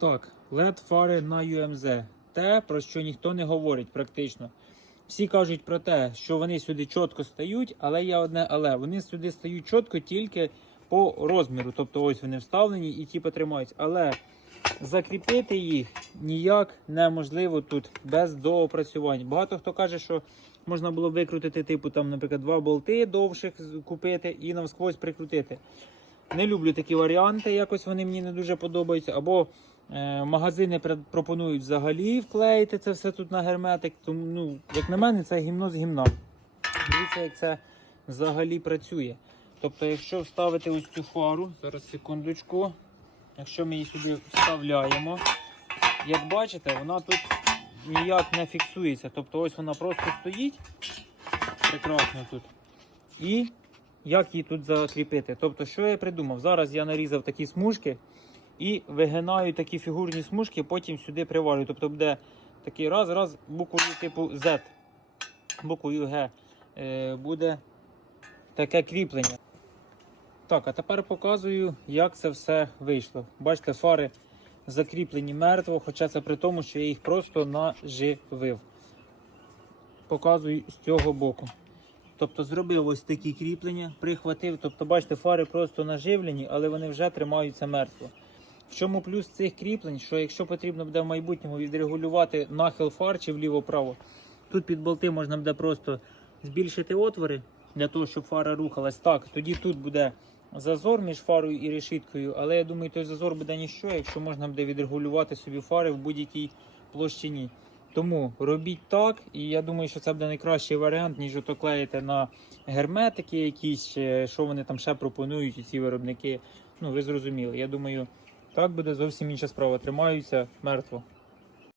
Так, LED фари на UMZ. Те, про що ніхто не говорить практично. Всі кажуть про те, що вони сюди чітко стають, але є одне але. Вони сюди стають чітко тільки по розміру. Тобто ось вони вставлені і ті потримаються. Але закріпити їх ніяк неможливо тут без доопрацювань. Багато хто каже, що можна було викрутити, типу, там, наприклад, два болти довших купити і навсквозь прикрутити. Не люблю такі варіанти, якось вони мені не дуже подобаються. Або магазини пропонують взагалі вклеїти це все тут на герметик. Тому, ну, як на мене, це гімно з гімна. Дивіться, як це взагалі працює. Тобто, якщо вставити ось цю фару, зараз секундочку, якщо ми її сюди вставляємо, як бачите, вона тут ніяк не фіксується. Тобто ось вона просто стоїть. Прекрасно тут. І як її тут закріпити? Тобто, що я придумав? Зараз я нарізав такі смужки і вигинаю такі фігурні смужки, потім сюди приварюю. Тобто буде такий раз, раз, буквою типу Z, буквою Г е, буде таке кріплення. Так, а тепер показую, як це все вийшло. Бачите, фари закріплені мертво, хоча це при тому, що я їх просто наживив. Показую з цього боку. Тобто зробив ось такі кріплення, прихватив. Тобто, бачите, фари просто наживлені, але вони вже тримаються мертво. В чому плюс цих кріплень, що якщо потрібно буде в майбутньому відрегулювати нахил фар чи вліво-право, тут під болти можна буде просто збільшити отвори для того, щоб фара рухалась. Так, тоді тут буде зазор між фарою і решіткою, але я думаю, той зазор буде ніщо, якщо можна буде відрегулювати собі фари в будь-якій площині. Тому робіть так, і я думаю, що це буде найкращий варіант, ніж ото клеїти на герметики якісь, що вони там ще пропонують, ці виробники. Ну, ви зрозуміли. Я думаю, так буде зовсім інша справа. Тримаються мертво.